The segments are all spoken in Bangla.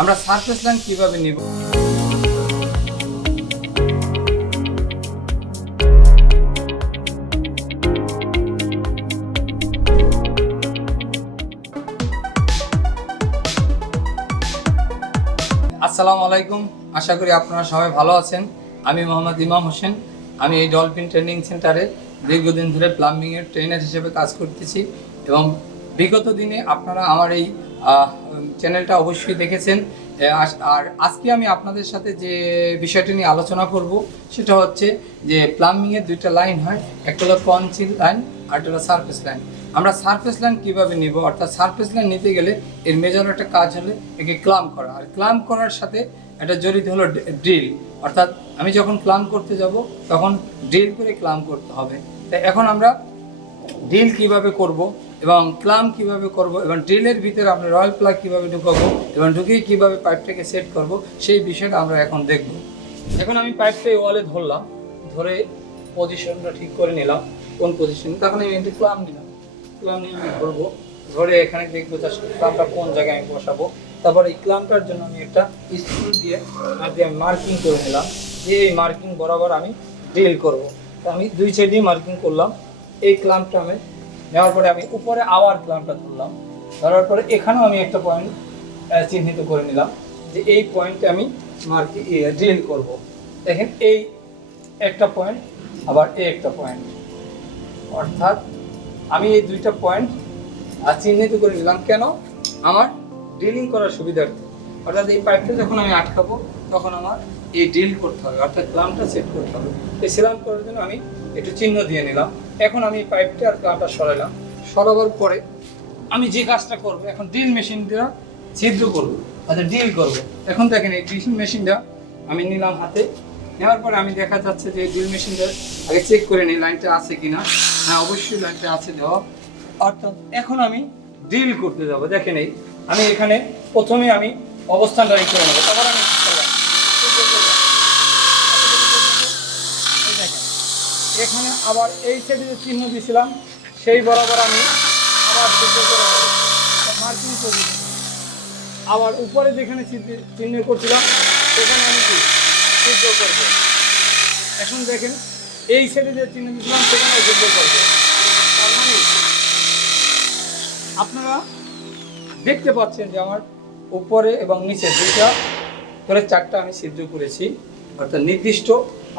আমরা সারফেস লাইন কিভাবে নিব। আসসালামু আলাইকুম, আশা করি আপনারা সবাই ভালো আছেন। আমি মোহাম্মদ ইমাম হোসেন। আমি এই ডলফিন ট্রেনিং সেন্টারে দীর্ঘদিন ধরে প্লাম্বিংয়ের ট্রেনার হিসেবে কাজ করতেছি এবং বিগত দিনে আপনারা আমার এই চ্যানেলটা অবশ্যই দেখেছেন। আর আজকে আমি আপনাদের সাথে যে বিষয়টি নিয়ে আলোচনা করব সেটা হচ্ছে যে প্লাম্বিংয়ের দুইটা লাইন হয়, একটা হলো কনসিল লাইন আর একটা হলো সারফেস লাইন। আমরা সারফেস লাইন কীভাবে নিব, অর্থাৎ সারফেস লাইন নিতে গেলে এর মেজর একটা কাজ হলে একে ক্লাম্প করা, আর ক্লাম্প করার সাথে এটা জড়িত হলো ড্রিল, অর্থাৎ আমি যখন ক্লাম্প করতে যাব তখন ড্রিল করে ক্লাম্প করতে হবে। তাই এখন আমরা ড্রিল কিভাবে করব এবং ক্লাম্প কিভাবে করব এবং ড্রিলের ভিতরে আমরা রয়্যাল প্লাগ কিভাবে ঢুকাবো এবং ঢুকিয়ে কিভাবে পাইপটাকে সেট করব সেই বিষয়টা আমরা এখন দেখব। এখন আমি পাইপটা ওয়ালে ধরলাম, ধরে পজিশনটা ঠিক করে নিলাম কোন পজিশনে, তখন আমি একটু ক্লাম্প নিলাম, ক্লাম্প নিয়ে আমি ধরবো, ধরে এখানে দেখবো ক্লাম্পটা কোন জায়গায় আমি বসাবো। তারপর এই ক্লাম্পটার জন্য আমি একটা স্ক্রু দিয়ে আমি মার্কিং করে নিলাম যে এই মার্কিং বরাবর আমি ড্রিল করব। তো আমি দুই সাইডেই মার্কিং করলাম। এই ক্লাম্পটা আমি নেওয়ার পরে আমি উপরে আবার ক্লাম্পটা ধরলাম, ধরার পরে এখানেও আমি একটা পয়েন্ট চিহ্নিত করে নিলাম যে এই পয়েন্টে আমি ড্রিল করব। দেখেন এই একটা পয়েন্ট, আবার এই একটা পয়েন্ট, অর্থাৎ আমি এই দুইটা পয়েন্ট চিহ্নিত করে নিলাম। কেন? আমার ড্রিলিং করার সুবিধার্থে, অর্থাৎ এই পাইপটা যখন আমি আটকাবো তখন আমার এই ড্রিল করতে হবে, অর্থাৎ ক্লাম্পটা সেট করতে হবে। এই সেলাম করার জন্য আমি একটু চিহ্ন দিয়ে নিলাম। এখন আমি পাইপটা আর ক্লাম্পটা সরালাম, সরাবার পরে আমি যে কাজটা করব, এখন ড্রিল মেশিন দিয়ে ছিদ্র করবো, অর্থাৎ ড্রিল করবো। এখন দেখেন এই ড্রিল মেশিনটা আমি নিলাম হাতে, নেওয়ার পরে আমি দেখা যাচ্ছে যে ড্রিল মেশিনটা আগে চেক করে নিই লাইনটা আছে কিনা। হ্যাঁ, অবশ্যই লাইনটা আছে দেওয়া। অর্থাৎ এখন আমি ড্রিল করতে যাব। দেখেন আমি এখানে প্রথমে আমি অবস্থানটা করে নেবো, তারপর আমি দেখেন এখানে আবার এই সাইডে যে চিহ্ন দিয়েছিলাম সেই বরাবর আমি আবার মার্কিং করি, আবার উপরে যেখানে চিহ্ন করছিলাম সেখানে আমি কি সিদ্ধ করবো। এখন দেখেন এই সাইডে যে চিহ্ন দিয়েছিলাম সেখানে সিদ্ধ করবো। তার মানে আপনারা দেখতে পাচ্ছেন যে আমার উপরে এবং নিচে দুইটা করে চারটা আমি ছিদ্র করেছি, অর্থাৎ নির্দিষ্ট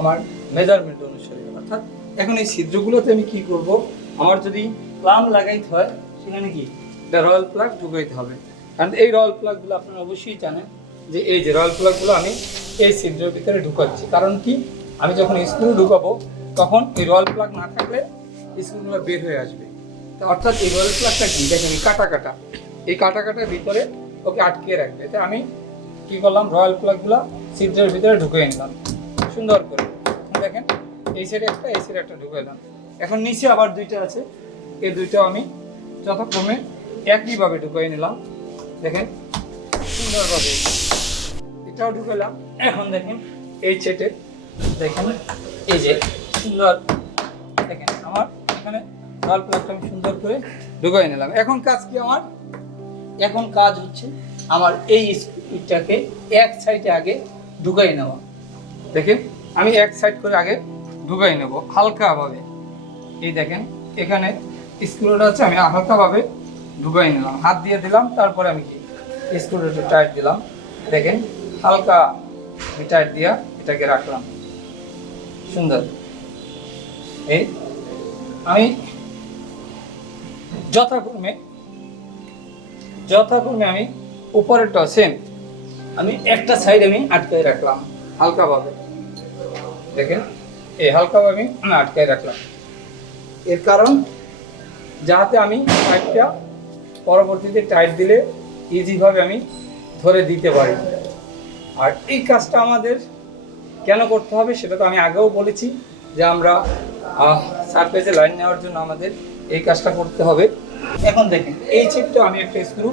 আমার মেজারমেন্ট অনুসারে। অর্থাৎ এখন এই ছিদ্রগুলোতে আমি কি করব, আমার যদি ক্লাম্প লাগাইতে হয় সেখানে কি একটা রয়্যাল প্লাগ ঢুকাইতে হবে। কারণ এই রয়্যাল প্লাগগুলো আপনারা অবশ্যই জানেন যে এই যে রয়্যাল প্লাগগুলো আমি এই ছিদ্রের ভিতরে ঢুকাচ্ছি। কারণ কি, আমি যখন স্ক্রু ঢুকাবো তখন এই রয়্যাল প্লাগ না থাকলে স্ক্রুগুলো বের হয়ে আসবে। অর্থাৎ এই রয়্যাল প্লাগটা কি দেখেন কাটা এই কাটার ভিতরে ওকে আটকে রাখবে। এতে আমি কি করলাম, রয়্যাল প্লাগগুলো ছিদ্রের ভিতরে ঢুকিয়ে নিলাম সুন্দর করে। দেখেন এই সাইডে একটা, এই সাইডে একটা ঢুকাইলাম। এখন নিচে আবার দুইটা আছে, এই দুইটাও আমি যথাক্রমে একইভাবে ঢুকিয়ে নিলাম। দেখেন সুন্দরভাবে এটাও ঢুকাইলাম। এখন দেখেন এই সেটে দেখেন এই যে সুন্দর, দেখেন আমার এখানে রয়্যাল প্লাগটা আমি সুন্দর করে ঢুকিয়ে নিলাম। এখন কাজ কি আমার, এখন কাজ হচ্ছে আমার এই স্ক্রুটাকে এক সাইডে আগে ঢুকাই নেওয়া। দেখেন আমি এক সাইড করে আগে ঢুকাই নেব হালকাভাবে। এই দেখেন এখানে স্ক্রুটা আছে, আমি হালকাভাবে ঢুকাই নিলাম, হাত দিয়ে দিলাম, তারপরে আমি কি স্ক্রুটা একটু টাইট দিলাম। দেখেন হালকা টাইট দিয়া এটাকে রাখলাম সুন্দর। এই আমি যথাক্রমে আমি উপরেরটা সেম আমি একটা সাইড আমি আটকে রাখলাম হালকাভাবে। দেখেন এই হালকাভাবে আমি আটকে রাখলাম, এর কারণ যাতে আমি পাইপটা পরবর্তীতে টাইট দিলে ইজিভাবে আমি ধরে দিতে পারি। আর এই কাজটা আমাদের কেন করতে হবে সেটা তো আমি আগেও বলেছি যে আমরা সারফেসে লাইন নেওয়ার জন্য আমাদের এই কাজটা করতে হবে। এখন দেখেন এই ছিটটা আমি একটা স্ক্রু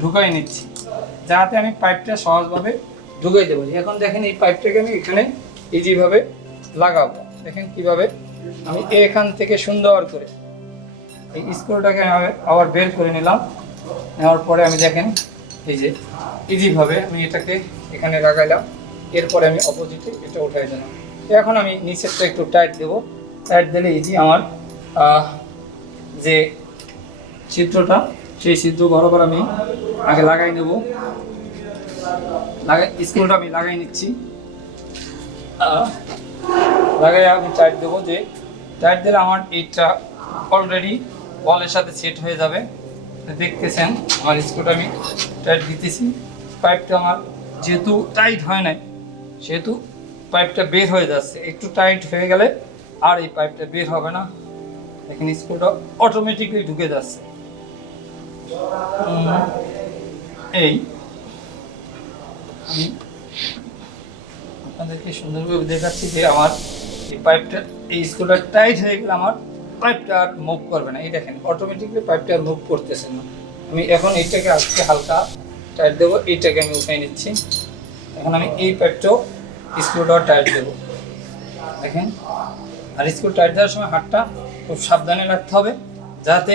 ঢুকাই নিচ্ছি যাতে আমি পাইপটা সহজভাবে ঢুকাই দেবো। এখন দেখেন এই পাইপটাকে আমি এখানে ইজিভাবে লাগাবো। দেখেন কিভাবে আমি এখান থেকে সুন্দর করে এই স্ক্রুটাকে আবার বের করে নিলাম। নেওয়ার পরে আমি দেখেন এই যে ইজিভাবে আমি এটাকে এখানে লাগাইলাম, এরপরে আমি অপোজিটে এটা উঠাই দিলাম। এখন আমি নিচেরটা একটু টাইট দেবো, টাইট দিলে ইজি আমার যে ছিদ্রটা সেই ছিদ্র বরাবর আমি আগে লাগাই নেব, স্ক্রুটা আমি লাগাই নিচ্ছি, লাগাই আমি টাইট দেবো। যে টাইট দিলে আমার এইটা অলরেডি ওয়ালের সাথে সেট হয়ে যাবে। দেখতেছেন আমার স্ক্রুটা আমি টাইট দিতেছি, পাইপটা আমার যেহেতু টাইট হয় নাই সেহেতু পাইপটা বের হয়ে যাচ্ছে। একটু টাইট হয়ে গেলে আর এই পাইপটা বের হবে না, এখানে স্ক্রুটা অটোমেটিকলি ঢুকে যাচ্ছে। এই আমি আপনাদেরকে সুন্দরভাবে দেখাচ্ছি যে আমার এই পাইপটা, এই স্ক্রুটা টাইট হয়ে গেলে আমার পাইপটা আর মুভ করবে না। এই দেখেন অটোমেটিকলি পাইপটা আর মুভ করতেছে না। আমি এখন এইটাকে আজকে হালকা টাইট দেবো, এইটাকে আমি উঠাই নিচ্ছি। এখন আমি এই পাইপটাও স্ক্রুটাও টাইট দেবো, দেখেন। আর স্ক্রু টাইট দেওয়ার সময় হাতটা খুব সাবধানে রাখতে হবে যাতে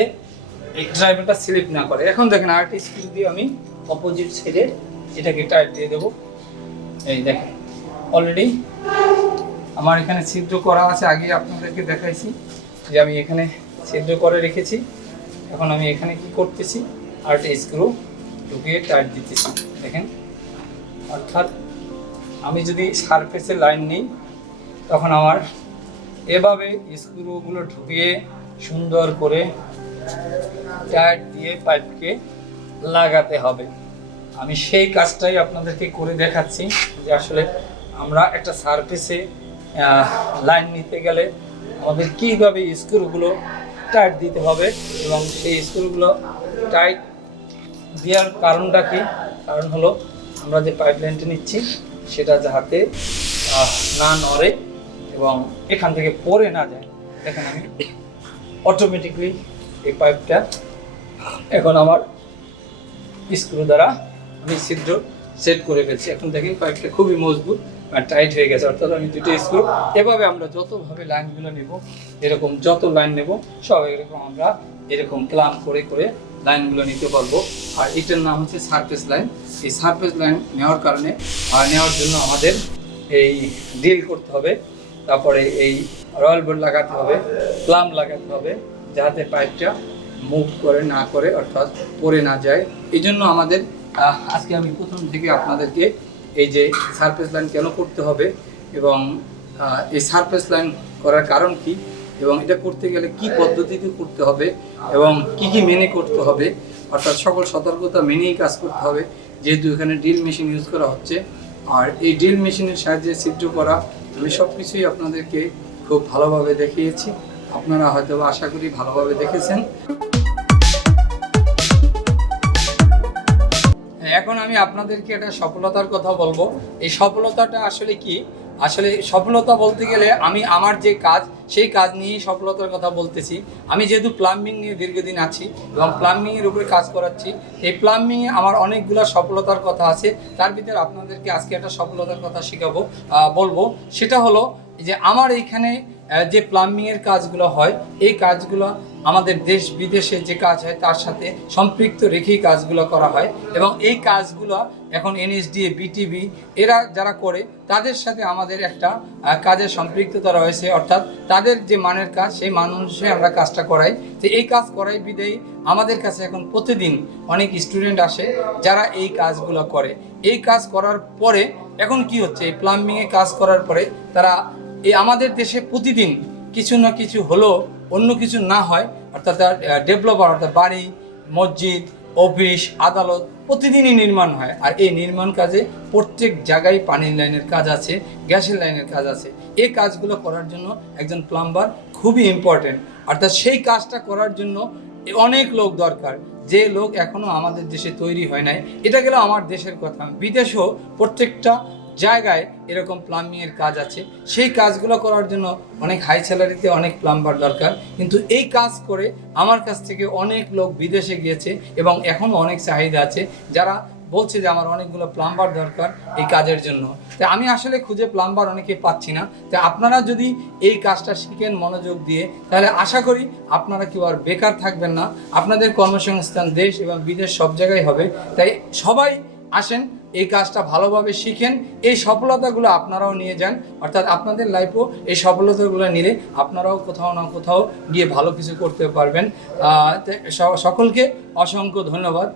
এই ড্রাইভারটা স্লিপ না করে। এখন দেখেন আরেকটা স্ক্রু দিয়ে আমি অপোজিট সাইডে এটাকে টাইট দিয়ে দেবো। এই দেখেন অলরেডি আমার এখানে ছিদ্র করা আছে, আগে আপনাদেরকে দেখাইছি যে আমি এখানে ছিদ্র করে রেখেছি। এখন আমি এখানে কি করতেছি, আরেকটা স্ক্রু ঢুকিয়ে টাইট দিতেছি, দেখেন। অর্থাৎ আমি যদি সারফেসে লাইন নিই তখন আমার এভাবে স্ক্রুগুলো ঢুকিয়ে সুন্দর করে টাইট দিয়ে পাইপকে লাগাতে হবে। আমি সেই কাজটাই আপনাদেরকে করে দেখাচ্ছি যে আসলে আমরা একটা সারফেসে লাইন নিতে গেলে আমাদের কীভাবে স্ক্রুগুলো টাইট দিতে হবে এবং সেই স্ক্রুগুলো টাইট দেওয়ার কারণটা কি, কারণ হলো আমরা যে পাইপ লাইনটা নিচ্ছি সেটা যাতে না নড়ে এবং এখান থেকে পড়ে না যায়। দেখেন আমি অটোমেটিকলি এই পাইপটা এখন আমার স্ক্রু দ্বারা আমি ছিদ্র সেট করে ফেলছি। এখন দেখেন পাইপটা খুবই মজবুত আর টাইট হয়ে গেছে। অর্থাৎ আমি দুটো স্ক্রু এভাবে আমরা যতভাবে লাইনগুলো নেব, এরকম যত লাইন নেব সব এরকম আমরা এরকম প্লাম করে করে লাইনগুলো নিতে পারবো। আর এটার নাম হচ্ছে সারফেস লাইন। এই সারফেস লাইন নেওয়ার জন্য আমাদের এই ড্রিল করতে হবে, তারপরে এই রয়্যাল বোর্ড লাগাতে হবে, প্লাম লাগাতে হবে যাতে পাইপটা মুভ করে না করে অর্থাৎ পড়ে না যায়। এই জন্য আমাদের আজকে আমি প্রথম থেকে আপনাদেরকে এই যে সারফেস লাইন কেন করতে হবে এবং এই সারফেস লাইন করার কারণ কি এবং এটা করতে গেলে কি পদ্ধতিতে করতে হবে এবং কি কি মেনে করতে হবে, অর্থাৎ সকল সতর্কতা মেনেই কাজ করতে হবে। যেহেতু এখানে ড্রিল মেশিন ইউজ করা হচ্ছে আর এই ড্রিল মেশিনের সাহায্যে ছিদ্র করা, আমি সব কিছুই আপনাদেরকে খুব ভালোভাবে দেখিয়েছি। আপনারা হয়তো আশা করি ভালোভাবে দেখেছেন। এখন আমি আপনাদেরকে একটা সফলতার কথা বলবো। এই সফলতাটা আসলে কি, আসলে সফলতা বলতে গেলে আমি আমার যে কাজ সেই কাজ নিয়েই সফলতার কথা বলতেছি। আমি যেহেতু প্লাম্বিং নিয়ে দীর্ঘদিন আছি এবং প্লাম্বিংয়ের উপরে কাজ করাচ্ছি, এই প্লাম্বিংয়ে আমার অনেকগুলো সফলতার কথা আছে। তার ভিতরে আপনাদেরকে আজকে একটা সফলতার কথা বলবো। সেটা হলো যে আমার এইখানে যে প্লাম্বিংয়ের কাজগুলো হয় এই কাজগুলো আমাদের দেশ বিদেশে যে কাজ হয় তার সাথে সম্পৃক্ত রেখেই কাজগুলো করা হয় এবং এই কাজগুলো এখন এনএসডিএ, বিটিভি এরা যারা করে তাদের সাথে আমাদের একটা কাজের সম্পৃক্ততা রয়েছে। অর্থাৎ তাদের যে মানের কাজ সেই মান অনুযায়ী আমরা কাজটা করাই। তো এই কাজ করাই বিদেয়ী আমাদের কাছে এখন প্রতিদিন অনেক স্টুডেন্ট আসে যারা এই কাজগুলো করে। এই কাজ করার পরে এখন কি হচ্ছে, এই প্লাম্বিংয়ে কাজ করার পরে তারা এই আমাদের দেশে প্রতিদিন কিছু না কিছু হলো, অন্য কিছু না হয়, অর্থাৎ ডেভেলপার অর্থাৎ বাড়ি, মসজিদ, অফিস, আদালত প্রতিদিনই নির্মাণ হয়। আর এই নির্মাণ কাজে প্রত্যেক জায়গায় পানির লাইনের কাজ আছে, গ্যাসের লাইনের কাজ আছে। এই কাজগুলো করার জন্য একজন প্লাম্বার খুবই ইম্পর্টেন্ট। অর্থাৎ সেই কাজটা করার জন্য অনেক লোক দরকার, যে লোক এখনও আমাদের দেশে তৈরি হয় নাই। এটা গেল আমার দেশের কথা। বিদেশেও প্রত্যেকটা জায়গায় এরকম প্লাম্বিংয়ের কাজ আছে। সেই কাজগুলো করার জন্য অনেক হাই স্যালারিতে অনেক প্লাম্বার দরকার। কিন্তু এই কাজ করে আমার কাছ থেকে অনেক লোক বিদেশে গিয়েছে এবং এখনও অনেক চাহিদা আছে যারা বলছে যে আমার অনেকগুলো প্লাম্বার দরকার এই কাজের জন্য। তাই আমি আসলে খুঁজে প্লাম্বার অনেকে পাচ্ছি না। তাই আপনারা যদি এই কাজটা শিখেন মনোযোগ দিয়ে, তাহলে আশা করি আপনারা কেউ আর বেকার থাকবেন না। আপনাদের কর্মসংস্থান দেশ এবং বিদেশ সব জায়গায় হবে। তাই সবাই আসেন এই কাজটা ভালোভাবে শিখেন, এই সফলতাগুলো আপনারাও নিয়ে যান, অর্থাৎ আপনাদের লাইফও এই সফলতাগুলো নিলে আপনারাও কোথাও না কোথাও গিয়ে ভালো কিছু করতে পারবেন। সকলকে অসংখ্য ধন্যবাদ।